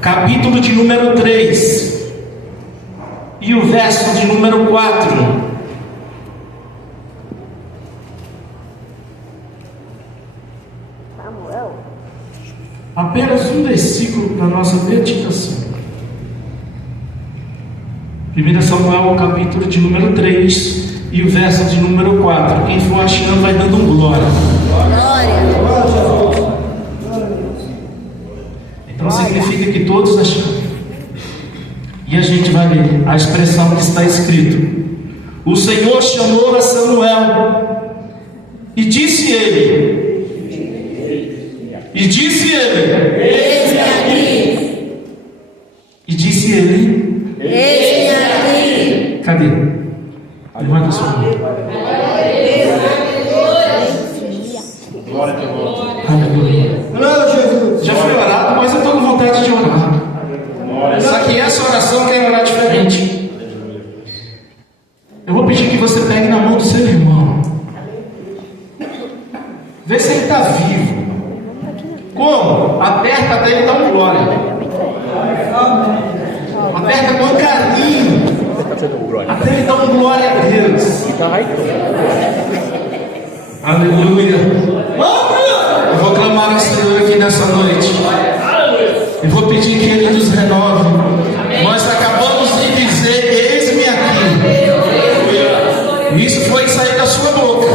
capítulo de número 3 e o verso de número 4. Apenas um versículo para a nossa meditação. 1 Samuel, capítulo de número 3 e o verso de número 4. Quem for achando vai dando um glória. Glória. Então significa que todos acharam. E a gente vai ler a expressão que está escrito: o Senhor chamou a Samuel e disse ele, eis-me aqui. E disse ele, eis-me aqui. Cadê? Levanta a sua mão. Aleluia. Já foi orado, mas eu estou com vontade de orar. Só que essa oração quer orar diferente. Eu vou pedir que você pegue na mão do seu irmão. Vê se ele está vivo. Como? Aperta até ele dar um glória. Aperta com carinho até ele dar um glória a Deus. Aleluia. Eu vou clamar ao Senhor aqui nessa noite. Eu vou pedir que Ele nos renove. Nós acabamos de dizer: eis-me aqui. Isso foi sair da sua boca,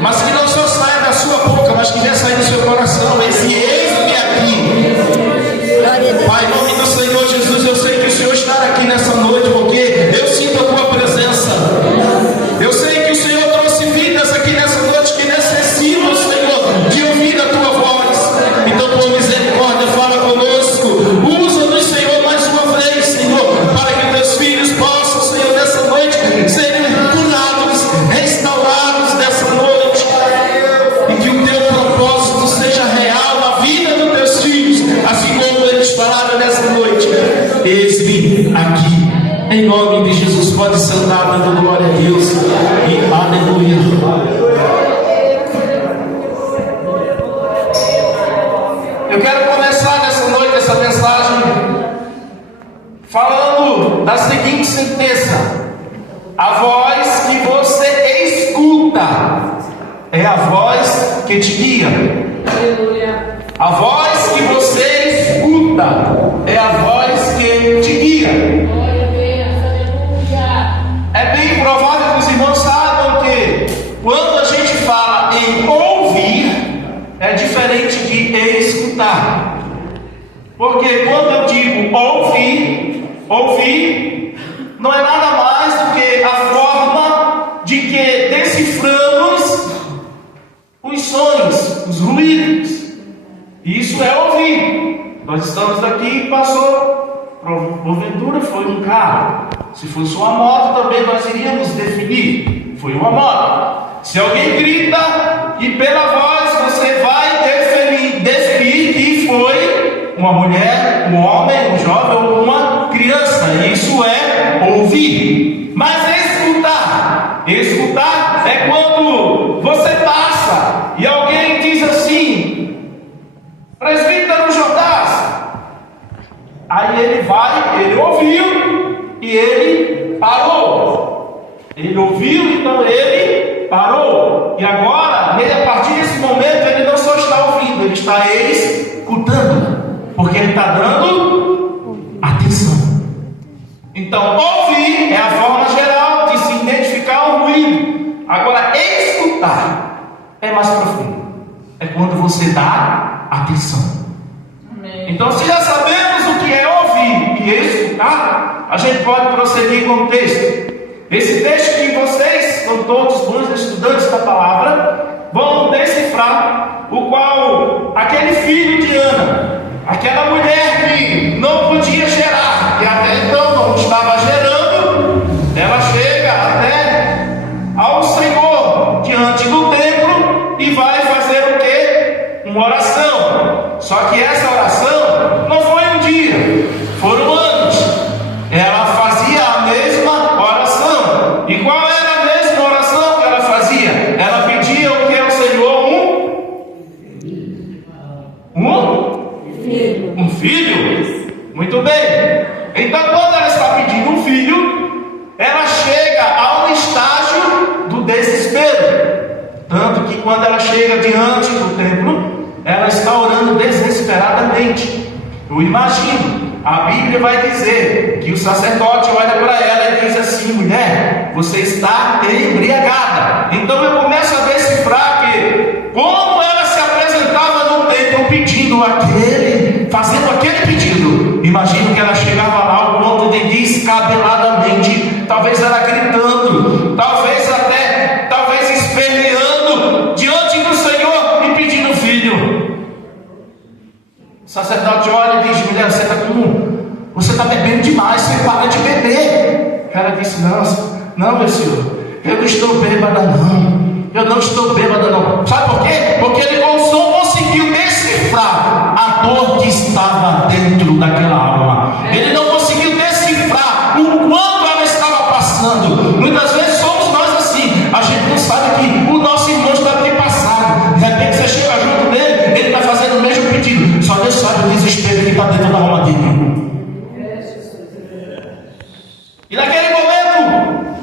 mas que não só saia da sua boca, mas que venha sair do seu coração. Esse eis-me aqui. Pai, em nome do Senhor Jesus, eu sei que o Senhor está aqui nessa noite, porque eu sinto a tua presença. Eu sei que o Senhor trouxe vidas aqui nessa noite que necessitam, Senhor, de ouvir a tua voz. Então, por misericórdia, fala conosco. Usa-nos, Senhor, mais uma vez, Senhor, para que teus filhos possam, Senhor, nessa noite serem curados, restaurados nessa noite, e que o teu propósito seja real na vida dos teus filhos, assim como eles falaram nessa noite. Eis-me aqui. Em nome de Jesus, pode sentar, dando glória a Deus e aleluia. Eu quero começar nessa noite essa mensagem falando da seguinte sentença: a voz que você escuta é a voz que te guia. A voz que você escuta é a voz que te guia. É bem provável que os irmãos saibam que quando a gente fala em ouvir, é diferente de escutar. Porque quando eu digo ouvir não é nada mais do que a forma de que deciframos os sons, os ruídos. Isso é ouvir. Nós estamos aqui e passou, porventura foi um carro. Se fosse uma moto também nós iríamos definir. Foi uma moto. Se alguém grita e pela voz você vai definir que foi uma mulher, um homem, um jovem ou uma criança. Isso é ouvir. Mas escutar é quando você passa e alguém diz assim: presbítero Jordás. Aí ele vai, ele ouviu e ele parou. Ele ouviu, então ele parou. E agora, a partir desse momento, ele não só está ouvindo, ele está escutando, porque ele está dando atenção. Então, ouvir é a forma geral de se identificar o ruído. Agora, escutar é mais profundo. É quando você dá atenção. Então, se já sabemos o que é ouvir e escutar, a gente pode prosseguir com o texto. Esse texto que vocês, são todos bons estudantes da palavra, vão decifrar, o qual aquele filho de Ana, aquela mulher que não podia gerar, que até então não estava gerando, ela chega até ao Senhor diante do templo e vai fazer o quê? Uma oração. Só que essa oração não foi um dia, foram anos. Ela fazia a mesma oração. E qual era a mesma oração que ela fazia? Ela pedia o que ao Senhor? Um filho. Muito bem. Então, quando ela está pedindo um filho, ela chega a um estágio do desespero. Tanto que quando ela chega diante do templo, ela está orando desesperadamente. Eu imagino, a Bíblia vai dizer que o sacerdote olha para ela e diz assim: mulher, você está embriagada. Então eu começo a decifrar que, como ela se apresentava no templo pedindo fazendo aquele pedido, imagino que ela chegava lá ao ponto de descabeladamente, talvez ela gritando, talvez esperneando diante do Senhor e pedindo filho. O sacerdote olha e diz: mulher, você está bebendo demais, você para de beber. Ela disse: não, meu senhor, eu não estou bêbada não, eu não estou bêbada não. Sabe por quê? Porque ele não conseguiu decifrar a dor que estava dentro daquela alma. Ele não conseguiu decifrar o quanto ela estava passando. Muitas vezes somos nós assim, a gente não sabe que o nosso irmão está bem passado. De repente você chega junto dele, ele está fazendo o mesmo pedido. Só Deus sabe o desespero que está dentro da alma dele. E naquele momento,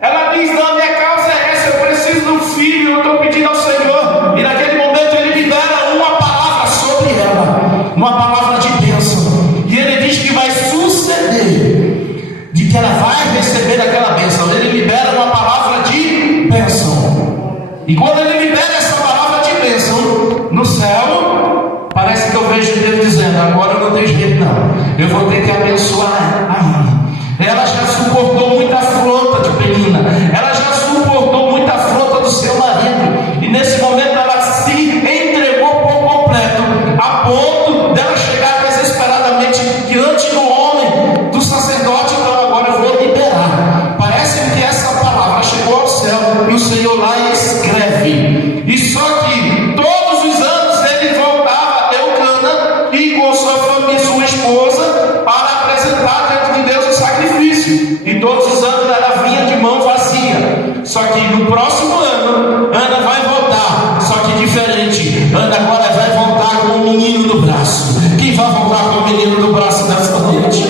ela diz: não, minha causa é essa, eu preciso de um filho, eu estou pedindo ao Senhor. E naquele momento ele libera uma palavra sobre ela, uma palavra de bênção. E ele diz que vai suceder, de que ela vai receber aquela bênção. Ele libera uma palavra de bênção. E quando ele libera essa palavra de bênção no céu, parece que eu vejo Deus dizendo: agora não tem jeito não, eu vou ter que abençoar a Ana. Ela já suportou muita afronta de Penina, ela já suportou muita afronta do seu marido, e nesse momento ela se entregou por completo, a ponto dela chegar desesperadamente diante do homem, do sacerdote. Então agora eu vou liberar. Parece que essa palavra chegou ao céu e o Senhor lá escreve. E só que todos os anos ele voltava a Eucana e com sua família, sua esposa, para apresentar diante de Deus o sacrifício. E todos os anos ela vinha de mão vazia. Só que no próximo ano, Ana vai voltar. Só que diferente, Ana agora vai voltar com o menino no braço. Quem vai voltar com o menino no braço nessa noite?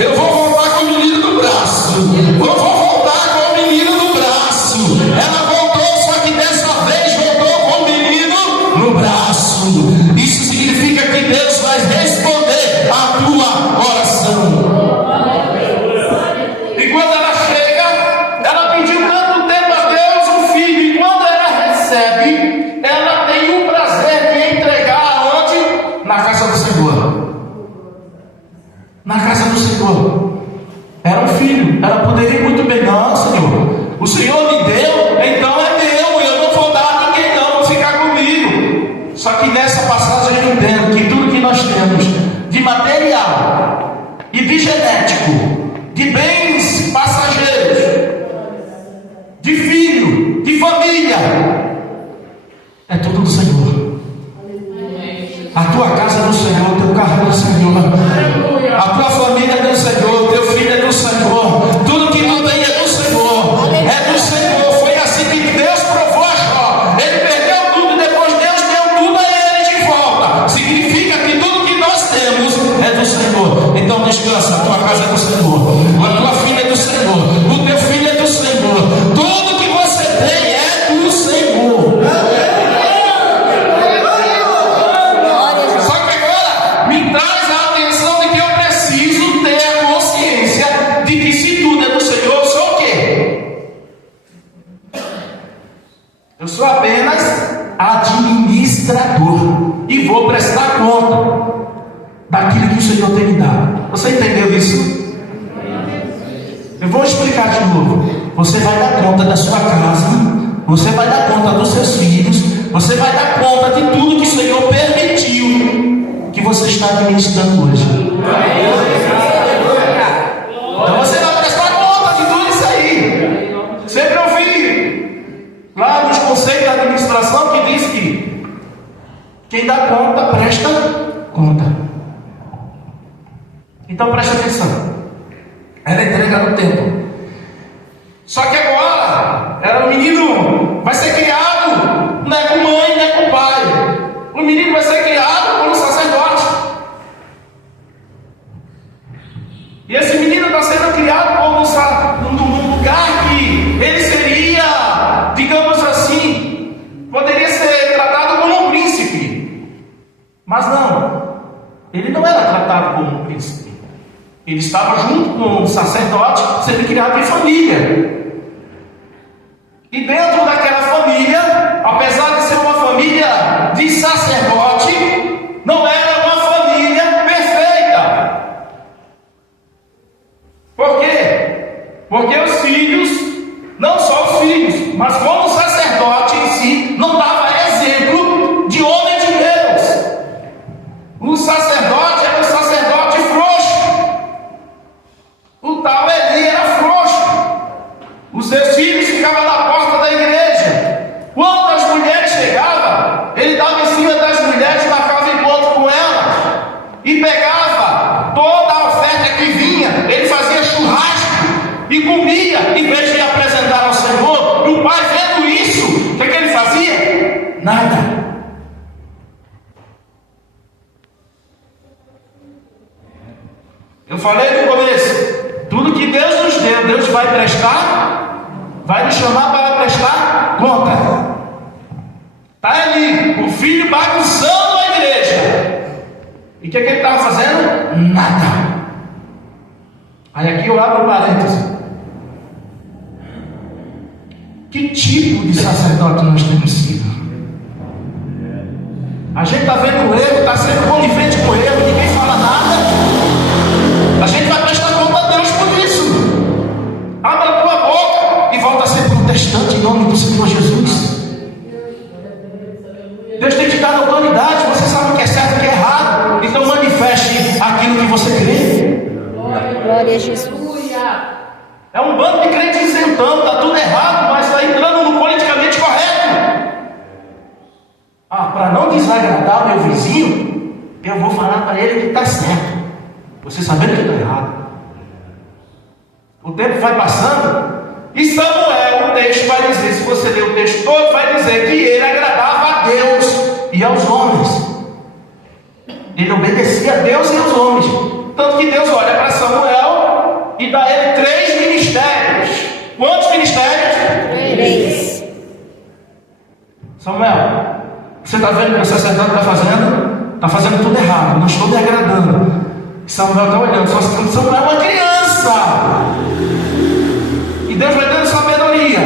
Eu vou voltar com o menino no braço. Eu vou voltar com o menino no braço. Ela voltou, só que dessa vez voltou com o menino no braço. Isso significa que Deus vai responder a tua oração. E quando ela chega, ela pediu tanto tempo a Deus um filho, e quando ela recebe, ela tem o prazer de entregar aonde? Na casa do Senhor. Na casa do Senhor. Era um filho. Ela poderia muito bem: não, Senhor, o Senhor me deu, então é meu, eu não vou dar a ninguém não, vou ficar comigo. Só que nessa passagem eu entendo que tudo que nós temos de material e de genético, de bens passageiros, de filho, de família, é tudo do Senhor. A tua casa é do Senhor, o teu carro é do Senhor, a tua família é do Senhor, o teu filho é do Senhor, tudo que tu tem é do Senhor, é do Senhor. Foi assim que Deus provou a Jó. Ele perdeu tudo e depois Deus deu tudo a ele de volta. Significa que tudo que nós temos é do Senhor. Então descansa, a tua casa é do Senhor, a tua filha é do Senhor, o teu filho é do Senhor, tudo que você tem é do Senhor. Só que agora me traz a atenção de que eu preciso ter a consciência de que se tudo é do Senhor, eu sou o quê? Eu sou apenas administrador e vou prestar conta daquilo que o Senhor tem me dado. Você entendeu isso? Eu vou explicar de novo. Você vai dar conta da sua casa, você vai dar conta dos seus filhos, você vai dar conta de tudo que o Senhor permitiu que você está administrando hoje. Então você vai prestar conta de tudo isso aí. Sempre ouvi lá nos conceitos da administração que diz que quem dá conta presta conta. Então preste atenção. Ela entrega no tempo. Só que agora, o menino vai ser criado, não é com mãe, não é com pai. O menino vai ser criado por um sacerdote. E esse menino está sendo criado como num lugar que ele seria, digamos assim, poderia ser tratado como um príncipe. Mas não, ele não era tratado como um príncipe. Ele estava junto com o sacerdote, sendo criado em família. E dentro daquela família, apesar de ser uma família de sacerdote, não era uma família perfeita. Por quê? Porque os filhos, não só os filhos, mas como o sacerdote em si, não dava exemplo de homem de Deus. O sacerdote era um sacerdote frouxo. O tal Eli era frouxo. Os seus filhos ficavam na porta da igreja. Quando as mulheres chegavam, ele dava em cima das mulheres, marcava encontro com elas e pegava toda a oferta que vinha. Ele fazia churrasco e comia, em vez de apresentar ao Senhor. E o pai, vendo isso, o que ele fazia? Nada. Eu falei no começo, tudo que Deus nos deu, Deus vai prestar, vai nos chamar para prestar conta. Está ali, o filho bagunçando a igreja. E o que ele estava fazendo? Nada. Aí aqui eu abro um parênteses. Que tipo de sacerdote nós temos sido? A gente está vendo o erro, está sendo conivente com o erro, ninguém fala nada. A gente vai prestar conta a Deus por isso. Abre a tua boca e volta a ser protestante em nome do Senhor Jesus. Deus tem te dado autoridade, você sabe o que é certo e o que é errado. Então manifeste aquilo que você crê. Glória a Jesus. É um bando de crentes isentando, está tudo errado, mas está entrando no politicamente correto. Para não desagradar o meu vizinho, eu vou falar para ele que está certo. Você sabendo que está errado. O tempo vai passando. E Samuel, o texto vai dizer, se você ler o texto todo, vai dizer que ele agradava a Deus e aos homens. Ele obedecia a Deus e aos homens. Tanto que Deus olha para Samuel e dá a ele 3 ministérios. Quantos ministérios? 3. Samuel, você está vendo o que o sacerdote está fazendo? Está fazendo tudo errado, não estou me agradando. Samuel está olhando, só que Samuel é uma criança. E Deus vai dando sabedoria.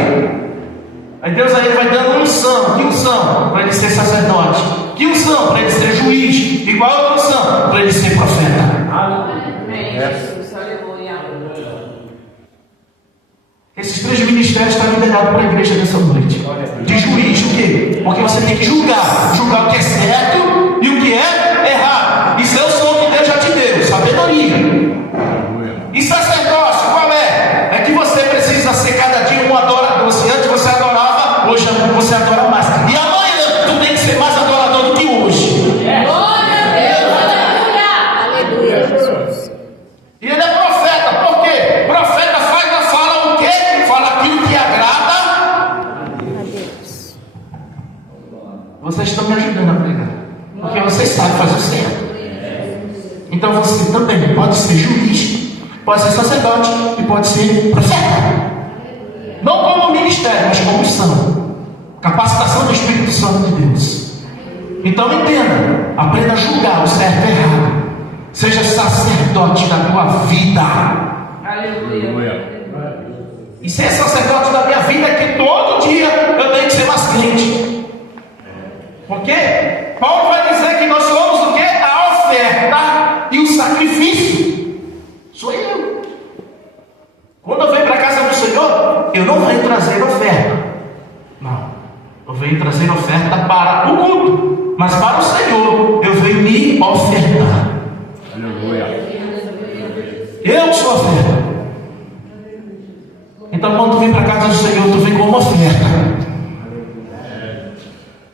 Aí Deus aí vai dando unção. Que unção? Para ele ser sacerdote. Que unção? Para ele ser juiz. Igual a unção? Para ele ser profeta. Esses 3 ministérios estão liberados para a igreja nessa noite. De juiz, o quê? Porque você tem que julgar. Julgar o que é certo e o que é errado. Isso é o som que Deus já te deu. Sabedoria. E sacerdócio, qual é? É que você precisa ser cada dia um adorador. Se antes você adorava, hoje você adora mais. E amanhã tu tem que ser mais adorador do que hoje. Glória a Deus. Aleluia, Jesus. E ele é profeta. Por quê? Profeta fala o quê? Fala aquilo que agrada A Deus. Vocês estão me ajudando a pregar. Porque vocês sabem fazer o certo. Então você também pode ser juiz, pode ser sacerdote e pode ser profeta. Não como ministério, mas como missão. Capacitação do Espírito Santo de Deus. Então entenda, aprenda a julgar o certo e o errado. Seja sacerdote da tua vida. Aleluia. E ser sacerdote da minha vida é que todo dia eu tenho que ser mais crente. Por quê? Paulo vai dizer que nós somos o quê? A oferta e o sacrifício. Sou eu. Quando eu venho para a casa do Senhor, eu não venho trazer oferta. Não. Eu venho trazer oferta para o culto. Mas para o Senhor, eu venho me ofertar. Aleluia. Eu sou a oferta. Então quando tu vem para a casa do Senhor, tu vem como oferta.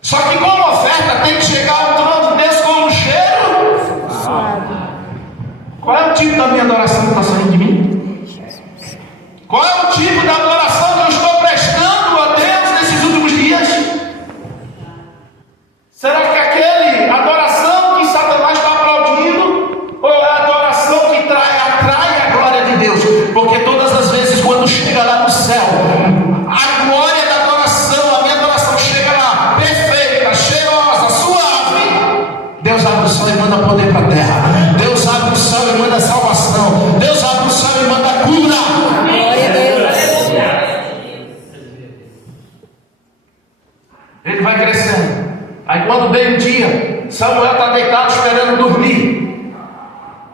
Só que como oferta tem que chegar ao trono de Deus com um cheiro. Qual é o tipo da minha adoração que está saindo de mim? Qual é o tipo da adoração que eu estou prestando a Deus nesses últimos dias? Será que aquele adoração que Satanás está aplaudindo, ou é a adoração que atrai a glória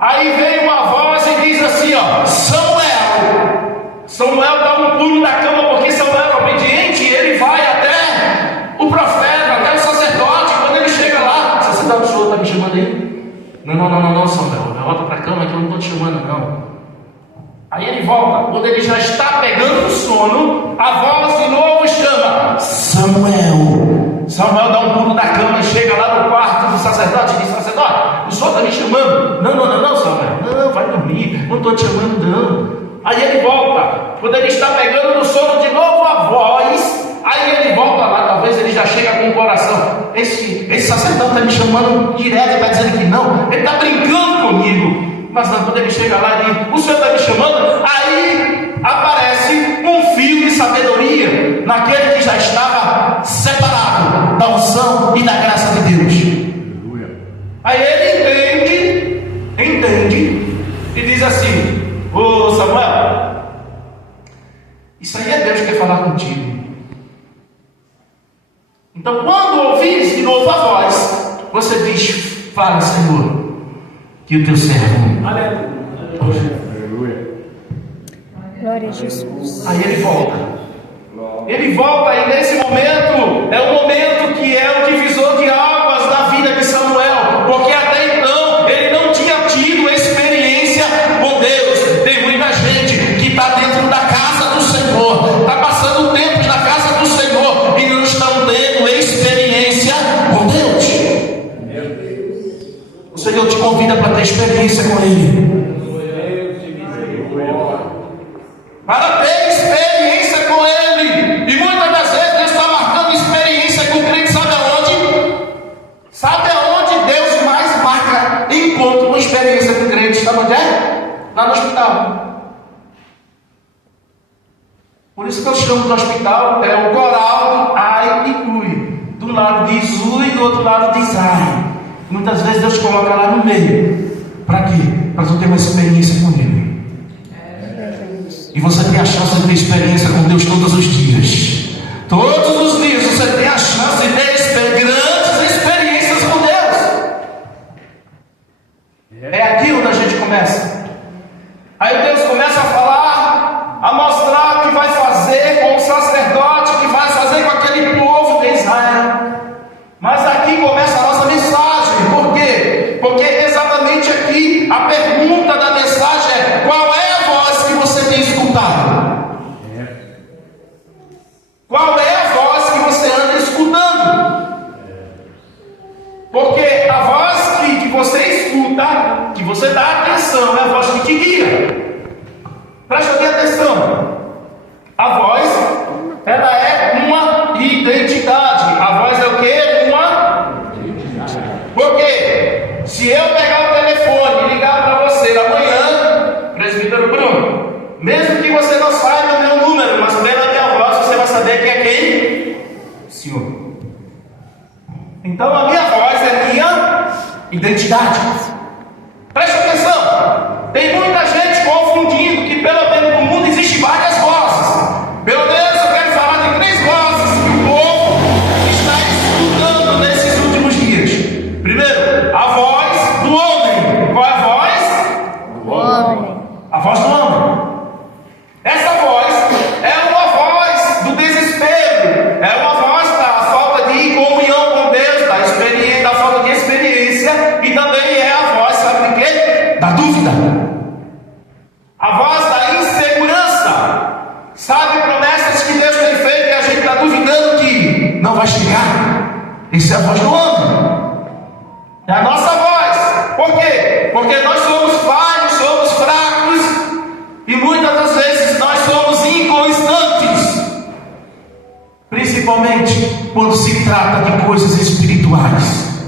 Aí veio uma voz e diz assim, ó, Samuel dá um pulo da cama, porque Samuel é obediente, e ele vai até o profeta, até o sacerdote. Quando ele chega lá, sacerdote, o senhor está me chamando aí? Não, Samuel, volta para a cama que eu não estou te chamando, não. Aí ele volta, quando ele já está pegando o sono, a voz de novo chama, Samuel dá um pulo da cama e chega lá no quarto do sacerdote e diz, sacerdote, o senhor está me chamando? Não, Samuel, não, vai dormir, não estou te chamando, não. Aí ele volta, quando ele está pegando no sono de novo a voz, aí ele volta lá, talvez ele já chega com o coração, esse sacerdote está me chamando direto e está dizendo que não, ele está brincando comigo. Mas não, quando ele chega lá e diz, o senhor está me chamando, aí aparece um fio de sabedoria naquele que já estava separado da unção e da graça de Deus. Aí ele entende e diz assim, ô Samuel, isso aí é Deus que quer falar contigo. Então quando ouvires de novo a voz, você diz, fala Senhor, que o teu servo. Aleluia. Glória a Jesus. Aí ele volta e nesse momento é o momento que é o divisor de águas da vida de Samuel, porque até então ele não tinha tido experiência com Deus. Tem muita gente que está dentro da casa do Senhor, está passando tempo na casa do Senhor e não estão tendo experiência com Deus. O Senhor te convida para ter experiência com Ele. Para ter experiência com Ele. E muitas das vezes Deus está marcando experiência com o crente, sabe aonde? Sabe aonde Deus mais marca encontro com experiência com o crente? Sabe onde é? Lá no hospital. Por isso que eu chamo do hospital, é o coral Ai e Cui. Do lado diz Ui e do outro lado diz Ai. Muitas vezes Deus coloca lá no meio. Para quê? Para tu ter uma experiência com Ele. E você tem a chance de ter experiência com Deus todos os dias. Todos os dias você tem a chance de ter grandes experiências com Deus. É aqui onde a gente começa. Aí Deus começa a falar, a mostrar o que vai fazer com o sacerdote, o que vai fazer com aquele povo de Israel. Mas aqui começa a nossa mensagem. Por quê? Porque exatamente aqui a pergunta da mensagem é: qual é a voz que você tem escutado? Qual é a voz que você anda escutando? Porque a voz que você escuta, que você dá atenção, é a voz que te guia. Preste bem atenção. A voz, ela é uma identidade. A voz é o quê? Porque se eu pegar o telefone e ligar para você amanhã, presbítero Bruno, mesmo que você não saiba o meu número, mas pela minha voz você vai saber quem é quem? Senhor. Então a minha voz é minha identidade. Preste atenção. Tem muita gente confundindo que pelo menos no mundo existe várias vozes. Pelo menos eu quero falar de 3 vozes que o povo está escutando nesses últimos dias. Primeiro, a voz do homem. Qual é a voz? Do homem. A voz do homem. Essa voz é uma voz do desespero. É uma voz da falta de comunhão com Deus, da falta de experiência. E também é a voz, sabe de quê? Da dúvida. A voz da insegurança. Sabe promessas que Deus tem feito e a gente está duvidando que não vai chegar. Isso é a voz do homem. É a nossa voz. Por quê? Porque nós somos falhos, somos fracos e muitas das vezes nós somos inconstantes, principalmente quando se trata de coisas espirituais.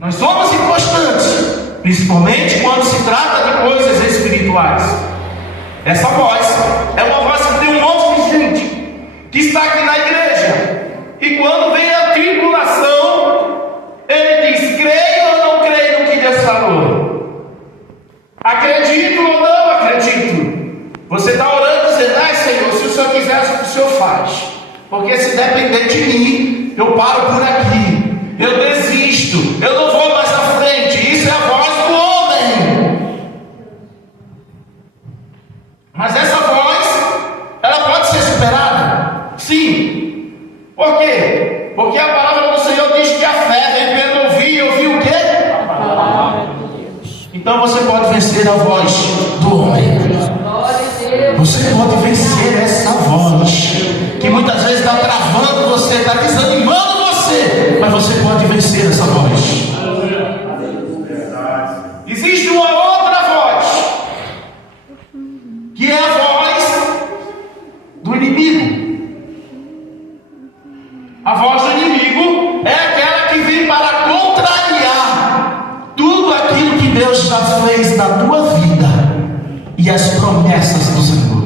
Nós somos inconstantes, principalmente quando se trata de coisas espirituais. Essa voz é uma voz que tem um monte de gente que está aqui na igreja e quando vem a tribulação, ele diz: creio ou não creio no que Deus falou? Acredito ou não acredito? Você está orando dizendo: ai Senhor, se o Senhor quiser, o Senhor faz. Porque se depender de mim, eu paro por aqui, eu desisto, eu não vou mais à frente. Isso é a voz do homem. Então você pode vencer a voz do homem. Você pode vencer essa voz que muitas vezes está travando você, está desanimando você, mas você pode vencer essa voz. Existe uma outra voz, que é a voz do inimigo. A voz do inimigo é aquela que vem para contrariar tudo aquilo que Deus já fez na tua vida e as promessas do Senhor.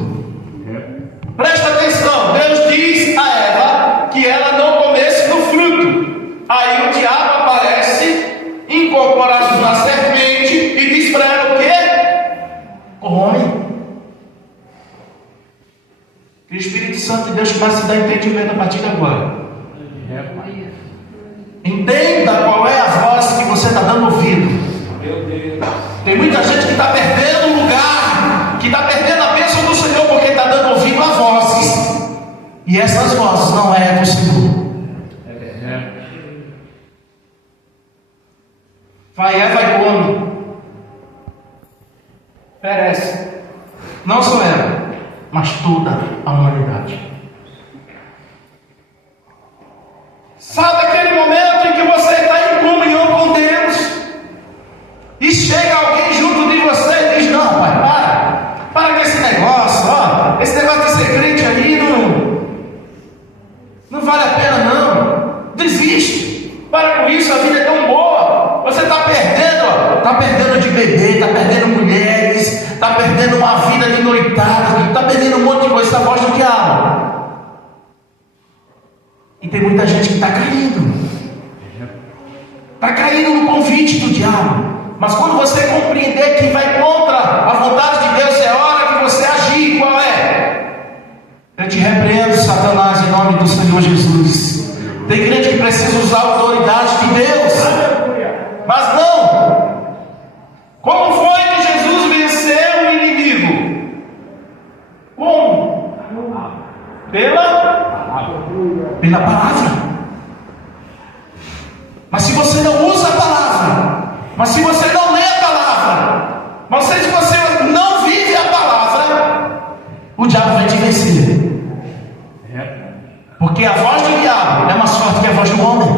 Presta atenção, Deus diz a Eva que ela não comesse do fruto. Aí o diabo aparece, incorporado na serpente, e diz para ela o quê? Come. Que o Espírito Santo de Deus comece a dar entendimento a partir de agora. Entenda qual é a voz que você está dando ouvido. Tem muita gente que está perdendo o lugar, que está perdendo a bênção do Senhor, porque está dando ouvido a vozes, e essas vozes não é do Senhor. Vai Eva e come, perece, não só ela, mas toda a humanidade. Sabe aquele momento em que você está em comunhão com Deus e chega alguém junto de você e diz: não, pai, para com esse negócio, ó, esse negócio de ser crente aí não vale a pena não, desiste, para com isso, a vida é tão boa, você está perdendo, ó, está perdendo de beber, está perdendo mulheres, está perdendo uma vida de noitada, está perdendo um monte de coisa, essa voz do diabo. E tem muita gente que está caindo no convite do diabo. Mas quando você compreender que vai contra a vontade de Deus, é hora que você agir. Qual é? Eu te repreendo, Satanás, em nome do Senhor Jesus. Tem crente que precisa usar a autoridade de Deus, mas não. Como foi que Jesus venceu o inimigo? Como? Pela palavra. Mas se você não usa a palavra, mas se você não lê a palavra, mas se você não vive a palavra, o diabo vai te vencer. Porque a voz do diabo é mais forte que a voz do homem.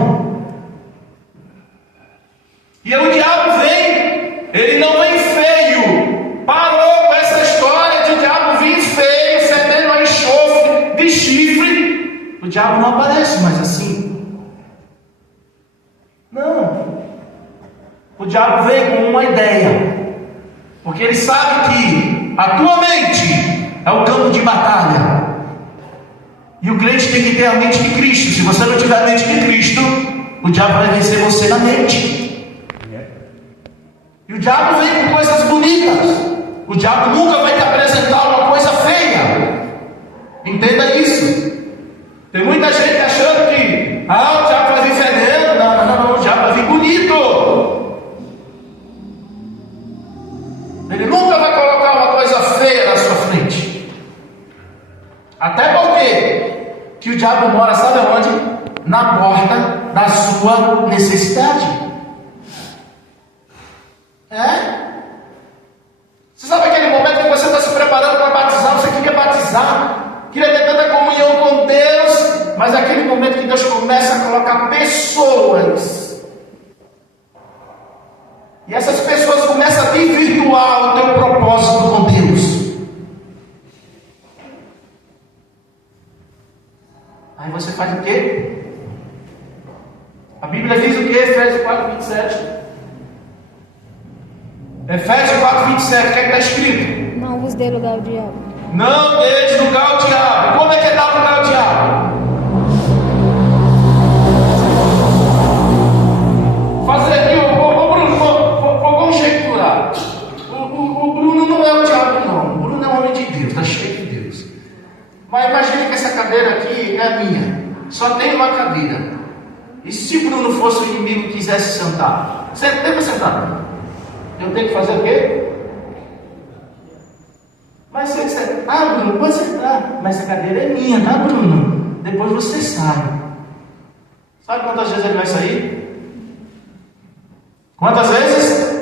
E o diabo vem, ele não vem feio. Parou com essa história de o diabo vir feio, fedendo a enxofre, de chifre. O diabo não aparece mais assim. Não. O diabo vem com uma ideia, porque ele sabe que a tua mente é o campo de batalha, e o crente tem que ter a mente de Cristo. Se você não tiver a mente de Cristo, o diabo vai vencer você na mente. E o diabo vem com coisas bonitas. O diabo nunca vai te apresentar uma coisa feia. Entenda isso. Tem muita gente achando que o diabo vai vir fedendo. Não, o diabo vai vir bonito. Ele nunca vai colocar uma coisa feia na sua frente. Até porque que o diabo mora, sabe onde? Na porta da sua necessidade. Você sabe aquele momento que você está se preparando para batizar, você queria batizar, queria ter tanta comunhão com Deus, mas aquele momento que Deus começa a colocar pessoas, e essas pessoas começam a desvirtuar o teu propósito com Deus. Aí você faz o quê? A Bíblia diz o quê? Efésios 4:27. Efésios 4:27, o que é que está escrito? Não vos dê lugar ao diabo. Não deixe lugar ao diabo. Como é que dá lugar ao diabo? Fazer aqui, Bruno, vou conjecturar. O Bruno não é o diabo, não. O Bruno é um homem de Deus, está cheio de Deus. Mas imagine que essa cadeira aqui é a minha. Só tem uma cadeira. E se Bruno fosse o inimigo e quisesse sentar? Você tem para sentar? Eu tenho que fazer o quê? Mas você disser, Bruno, pode sentar. Mas essa cadeira é minha, tá, Bruno? Depois você sai. Sabe quantas vezes ele vai sair? Quantas vezes?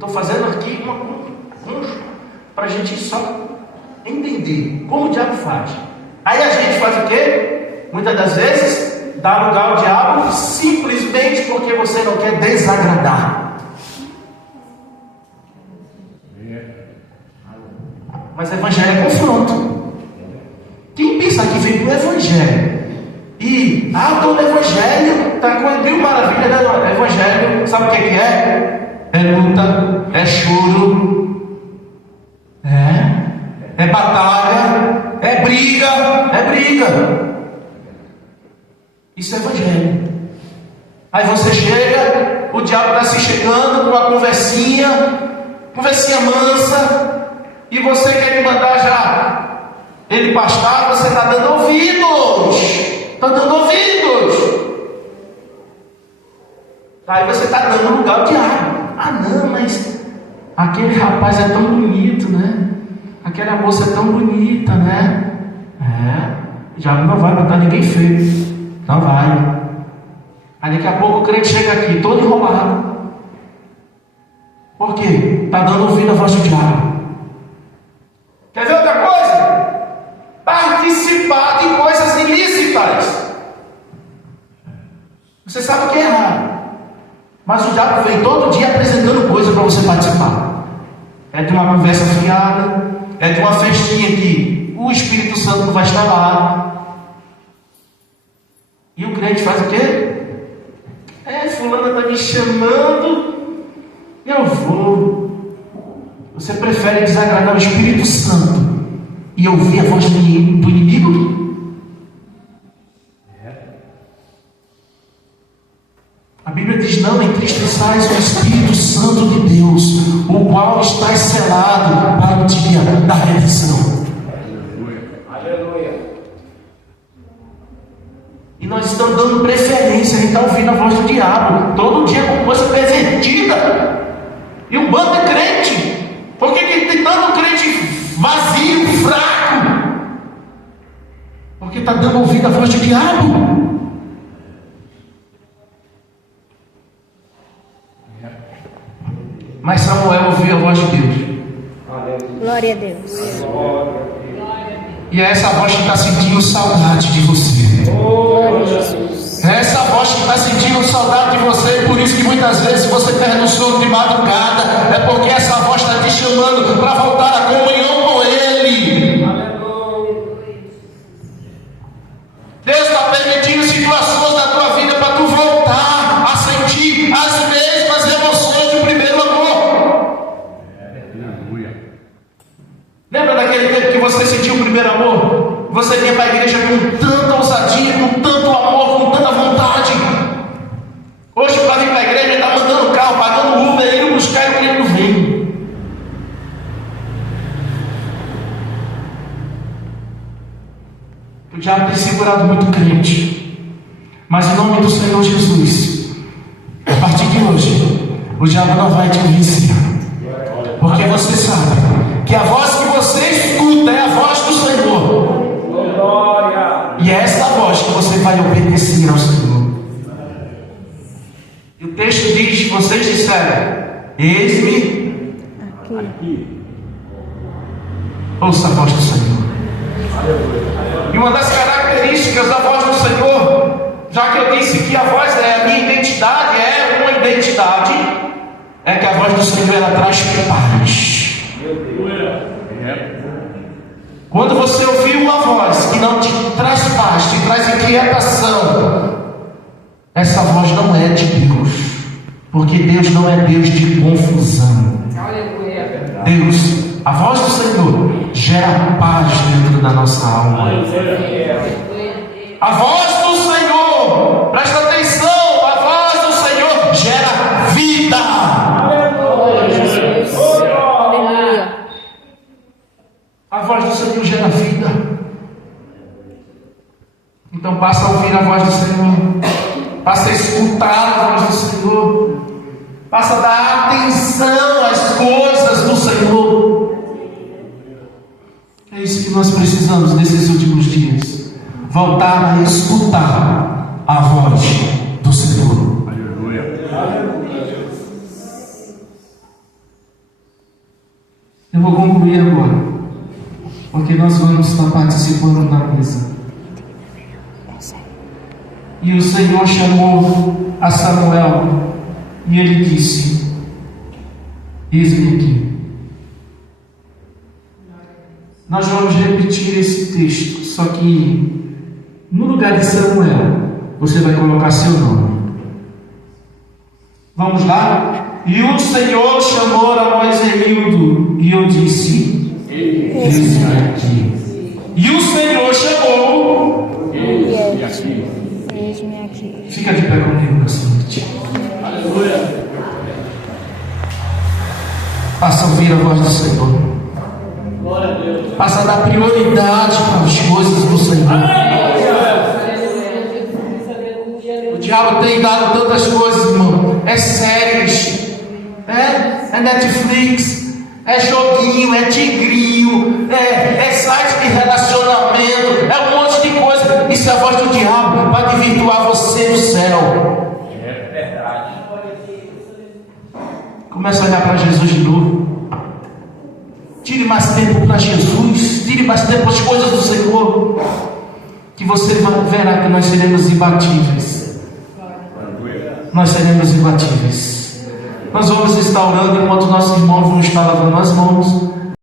estou fazendo aqui para a gente só entender como o diabo faz. Aí a gente faz o quê? Muitas das vezes dá lugar ao diabo simplesmente porque você não quer desagradar. Mas evangelho é confronto. Quem pensa que vem do evangelho e estou no evangelho, está com mil maravilhas, né? Evangelho, sabe o que é? É luta, é choro, é batalha, é briga. Isso é evangelho. Aí você chega, o diabo está se chegando com uma conversinha mansa, e você quer me mandar já ele pastar, você está dando ouvidos. Aí você está dando lugar ao diabo. Não, mas aquele rapaz é tão bonito, né? Aquela moça é tão bonita, né? O diabo não vai mandar ninguém feio. Não vai. Aí daqui a pouco o crente chega aqui todo enrolado. Por quê? Está dando ouvido à voz do diabo. Quer ver outra coisa? Participar de coisas ilícitas. Você sabe o que é errado, mas o diabo vem todo dia apresentando coisa para você participar. É de uma conversa fiada, é de uma festinha que o Espírito Santo não vai estar lá. E o crente faz o quê? Fulano está me chamando, eu vou. Você prefere desagradar o Espírito Santo e ouvir a voz do inimigo? A Bíblia diz: não entristeçais o Espírito Santo de Deus, o qual está selado para o dia da redenção. Aleluia. E nós estamos dando preferência, a gente está ouvindo a voz do diabo todo dia com coisa pervertida. E um bando de crente. Por que tem tanto crente vazio, fraco? Porque está dando ouvido à voz do diabo. Mas Samuel ouviu a voz de Deus. Glória a Deus. E é essa voz que está sentindo saudade de você. Glória a Jesus. É essa voz que está sentindo saudade de você. Por isso que muitas vezes você perde o sono de madrugada. É porque essa voz está te chamando para voltar à comunhão com Ele. Deus está permitindo situações na tua vida para tu voltar a sentir as mesmas emoções do primeiro amor. Lembra daquele tempo que você sentiu o primeiro amor? Você vinha para a igreja com tanta ousadia, com tanto amor, com tanta vontade. Hoje, para vir para a igreja, está mandando carro, pagando Uber, indo buscar e o cliente não vem. O diabo tem segurado muito crente. Mas em nome do Senhor Jesus, a partir de hoje, o diabo não vai te vencer. Porque você sabe que a voz que você escuta é a voz do Senhor. E é essa voz que você vai obedecer ao Senhor. E o texto diz: vocês disseram, eis-me aqui. Ouça a voz do Senhor. E uma das características da voz do Senhor, já que eu disse que a voz é a minha identidade, é uma identidade, é que a voz do Senhor ela traz paz. Quando você ouvir uma voz que não te traz paz, te traz inquietação, essa voz não é de Deus, porque Deus não é Deus de confusão. Deus, a voz do Senhor gera paz dentro da nossa alma. A voz do Senhor, presta atenção, a voz do Senhor gera vida. Aleluia. A voz do Senhor gera vida. Então passa a ouvir a voz do Senhor, passa a escutar a voz do Senhor, passa a dar atenção às coisas do Senhor. É isso que nós precisamos nesses últimos dias, voltar a escutar a voz do Senhor. Aleluia. Eu vou concluir agora, porque nós vamos estar participando da mesa. E o Senhor chamou a Samuel e ele disse: eis-me aqui. Nós vamos repetir esse texto, só que no lugar de Samuel você vai colocar seu nome. Vamos lá? E o Senhor chamou a Moisés-Hildo, e eu disse: eis-me aqui. E o Senhor chamou. Eis-me aqui. Eis-me aqui. Fica de pé comigo nessa noite. Aleluia. Passa a ouvir a voz do Senhor. Glória a Deus. Passa a dar prioridade para as coisas do Senhor. O diabo tem dado tantas coisas, irmão. É séries, é Netflix, é joguinho, é tigrinho, é site de relacionamento, é um monte de coisa. Isso é a voz do diabo para desvirtuar você do céu. É verdade. Começa a olhar para Jesus de novo. Tire mais tempo para Jesus. Tire mais tempo para as coisas do Senhor, que você verá que nós seremos imbatíveis. Nós seremos imbatíveis. Nós vamos estar orando enquanto nossos irmãos vão estar lavando as mãos.